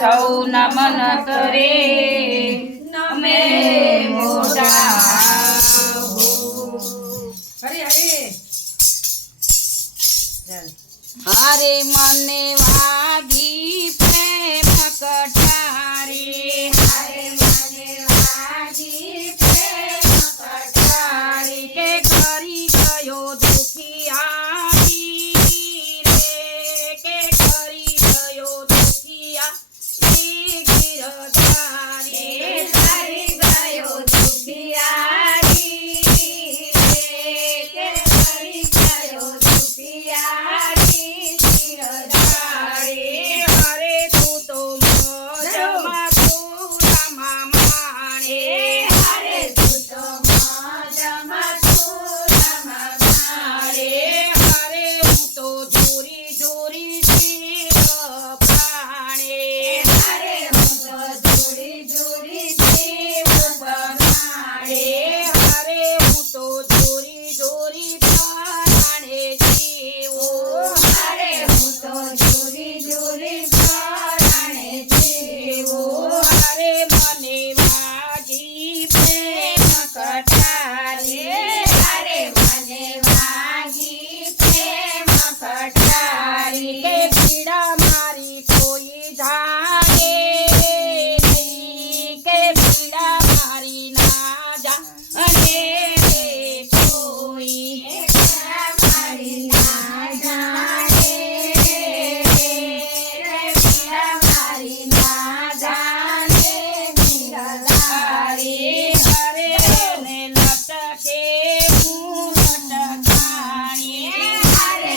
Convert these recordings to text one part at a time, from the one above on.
સૌના મન કરે નમે મોટા હરે હરે હરે મને વાગી પ્રેમ કટારી હરે મને વાગી પ્રેમ કટારી કે કરી ગયો દુખિયારી રે કે કરી ગયો દુખિયારી ગિરધારી કરી ગયો દુખિયારી રે કે કરી ગયો દુખિયારી ગિરધારી હરે તું તો મોજમાં તું રમા માણે હરે તું તો મોજમાં તું રમા માણે હરે હું તો જોરી જોરી શિવ પ્રાણે હરે હું તો જોરી જોરી શિવ પ્રાણે હરે હું તો જોરી જોરી પ્રાણે જીવો હરે હું તો જોરી જોરી પ્રાણે જીવો હરે મને વાગી પ્રેમ કટારી હરે મને વાગી પ્રેમ કટારી કે પીડા મારી કોઈ જાણે નહીં કે પીડા મારી ના જાણે કોઈ પીડા મારી ના જાણે પીડા મારી ના જાણે ગિરધારી હરે ને લટકે હું લટકાણી હરે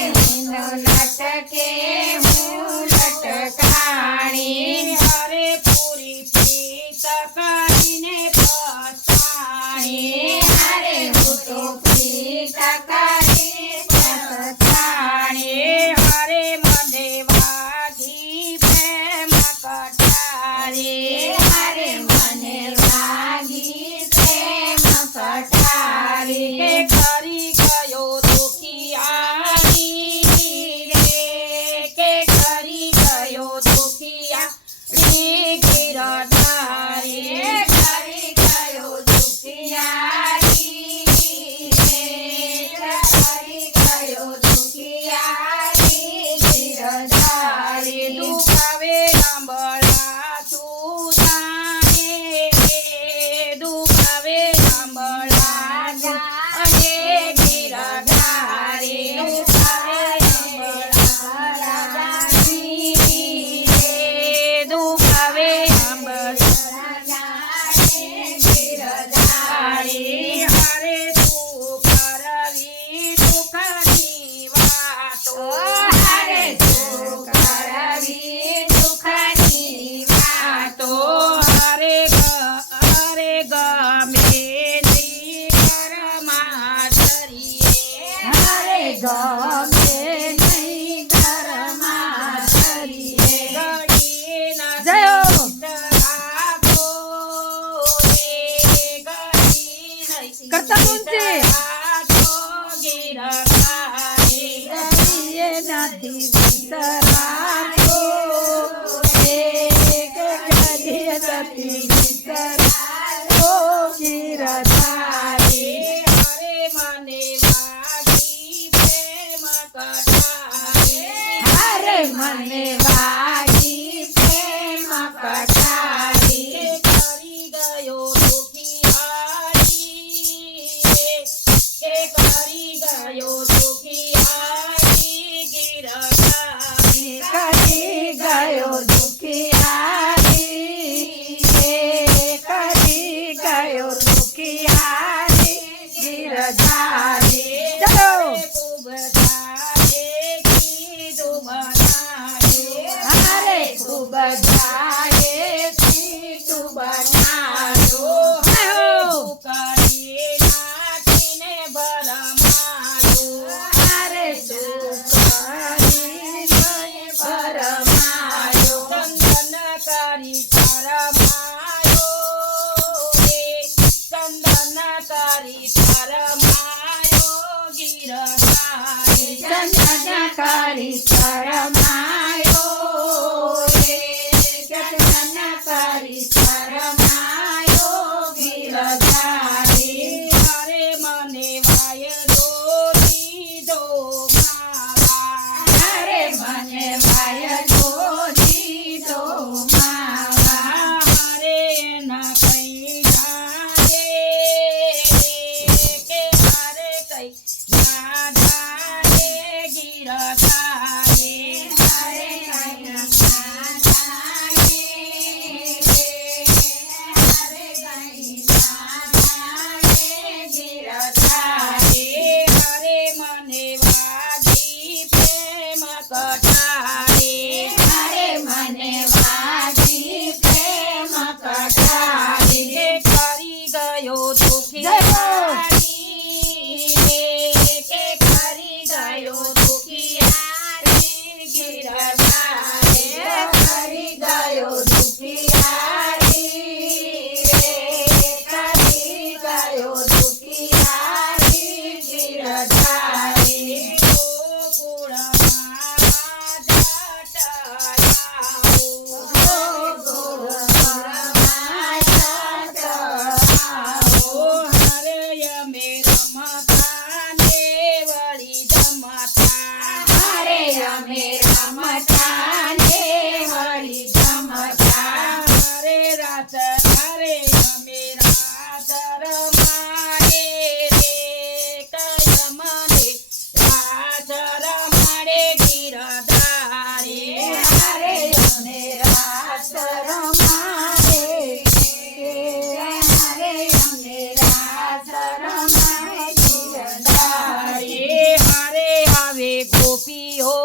લટકે હું લટકાણી હરે પૂરી પ્રીત કરીને પછાણી હરે હું તો પ્રીત કરી પછાણી હરે મને વાગી પ્રેમ કટારી હરે મને વાગી પ્રેમ કટારી કે કરી ગયો દુખિયારી રે કે કરી ગયો દુખિયારી ગિરધારી કરી ગયો દુખિયારી રે કરી ગયો દુખિયારી ગિરધારી દુખાવે આંબળા તું જાણે દુખાવે આંબળા જાણે ગિરધારી દુખાવે આંબળા જાણી રે દુખાવે આંબળા જાણે ગિરધારી હરે તું કરવી દુઃખની વાતો હરે તું કરવી દુઃખની વાતો હરે ગમે નહીં ઘરમાં ધરીએ હરે ગમે નહીં ઘરમાં ધરીએ ઘડીના ચિત્ત રાખો રે ઘડી નહીં કરતા કોણ છે? રાખો ગિરધારી એ નથી વિસરાતો રે કે કદી નથી વિસરાતો ગિરધારી હરે મને વાગી પ્રેમ કટારી હરે મને વાગી પ્રેમ કટારી કરી ગયો દુખિયારી કે કરી ગયો દુખિયારી ગિરધારી કરી ગયો દુખિયારી કરી ગયો દુખિયારી ગિરધારી ચલો ખૂબ ધારે કીધું બનાવ્યું હરે ખૂબ જાય તું બનાવ્યો કરી નાખીને ભરમાયું હરે તું કરી ભરમાયો ચંદન કરી પરમાયો રે ચંદન કરી પરમાયો ગિરધારી ચંદન કરી પરમાયો રે વાય જોડી તો માવા હારે એના કઈ જાણે કે હારે કઈ ના જાણે ગીરધારે હારે કઈ ના જાણે હારે કઈ ના જાણે ગીરધારે હારે મને વાગી પ્રેમ કટારે હારે મને વાગી પ્રેમ કટારે કરી ગયો દુખી ગયો. કે કરી ગયો દુખિયારી ગીરધારે કરી ગયો દુખિયારી રે કરી ગયો દુખિયારી ગીરધારી ગોકુળમાં જટાયાઓ ગોકુળમાં જટાયાઓ હારે અમે રમતા ને વળી જમતા હારે અમે રમતા ને વળી જમતા હારે રાત હારે અમે રાત રમાડે રે કય મને રાત રમાડે ગીરધારે હારે અમે રાસ રમાડે હારે અમે રાસ રમાડે ગીરધારી હારે આવે ગોપીઓ